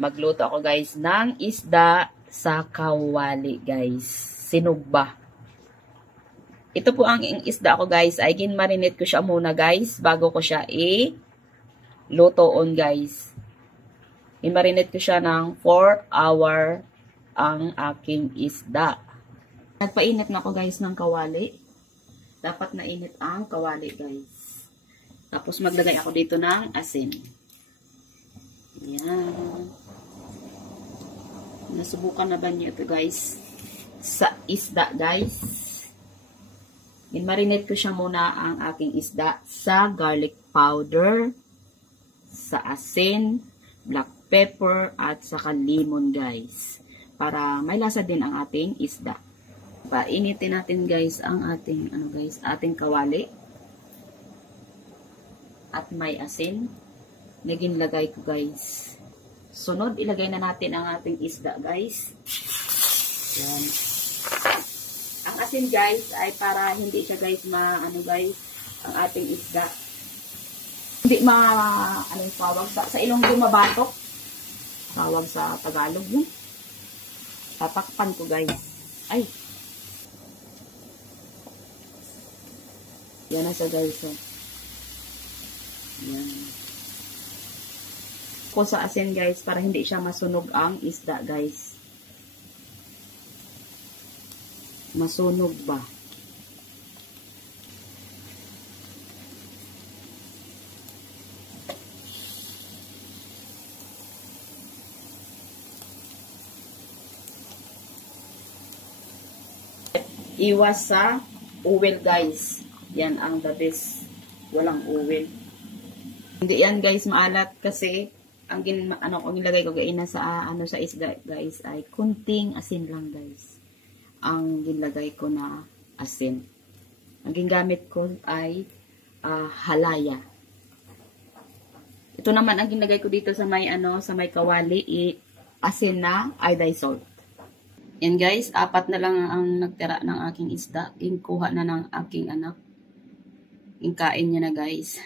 Magluto ako guys ng isda sa kawali guys. Sinugba. Ito po ang isda ko guys. Ay ginmarinate ko siya muna guys bago ko siya lutoon guys. Ginmarinate ko siya ng 4 hour ang aking isda. Nagpainit na ako guys ng kawali. Dapat nainit ang kawali guys. Tapos maglagay ako dito ng asin. Yan. Nasubukan na ba niyo ito guys? Sa isda guys. Marinate ko siya muna ang aking isda sa garlic powder, sa asin, black pepper, at saka lemon guys. Para may lasa din ang ating isda. Painitin natin guys ang ating ating kawali. At may asin. Naginlagay ko guys. Sunod, ilagay na natin ang ating isda, guys. Yan. Ang asin, guys, ay para hindi siya, guys, ang ating isda. Hindi anong tawag sa Ilonggo mabatok. Tawag sa Tagalog yun. Tatakpan ko, guys. Ay. Yan na siya, guys. Yan. Ko sa asin guys para hindi siya masunog ang isda guys. Masunog ba? Iwas sa oil guys. Yan ang the best. Walang oil. Hindi yan guys maalat kasi ang nilagay ko gaina sa sa isda guys ay kunting asin lang guys. Ang ginlagay ko na asin. Ang gingamit ko ay halaya. Ito naman ang ginlagay ko dito sa may sa may kawali asin na iodized salt. Yan guys, 4 na lang ang nagtira ng aking isda. Inkuha na ng aking anak. Inkain niya na guys.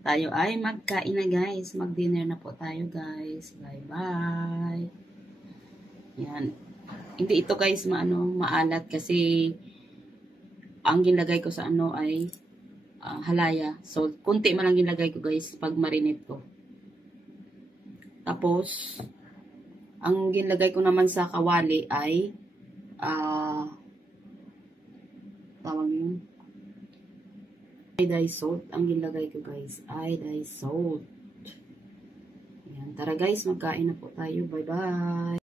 Tayo ay magkain na guys. Mag-dinner na po tayo guys. Bye-bye. Yan. Hindi ito guys maalat kasi ang ginlagay ko sa ay halaya. So, kunti man lang ginlagay ko guys pag marinate ko. Tapos, ang ginlagay ko naman sa kawali ay tawag yun. Iodized salt. Ang ginlagay ko guys. Iodized salt. Ayan. Tara guys, magkain na po tayo. Bye-bye.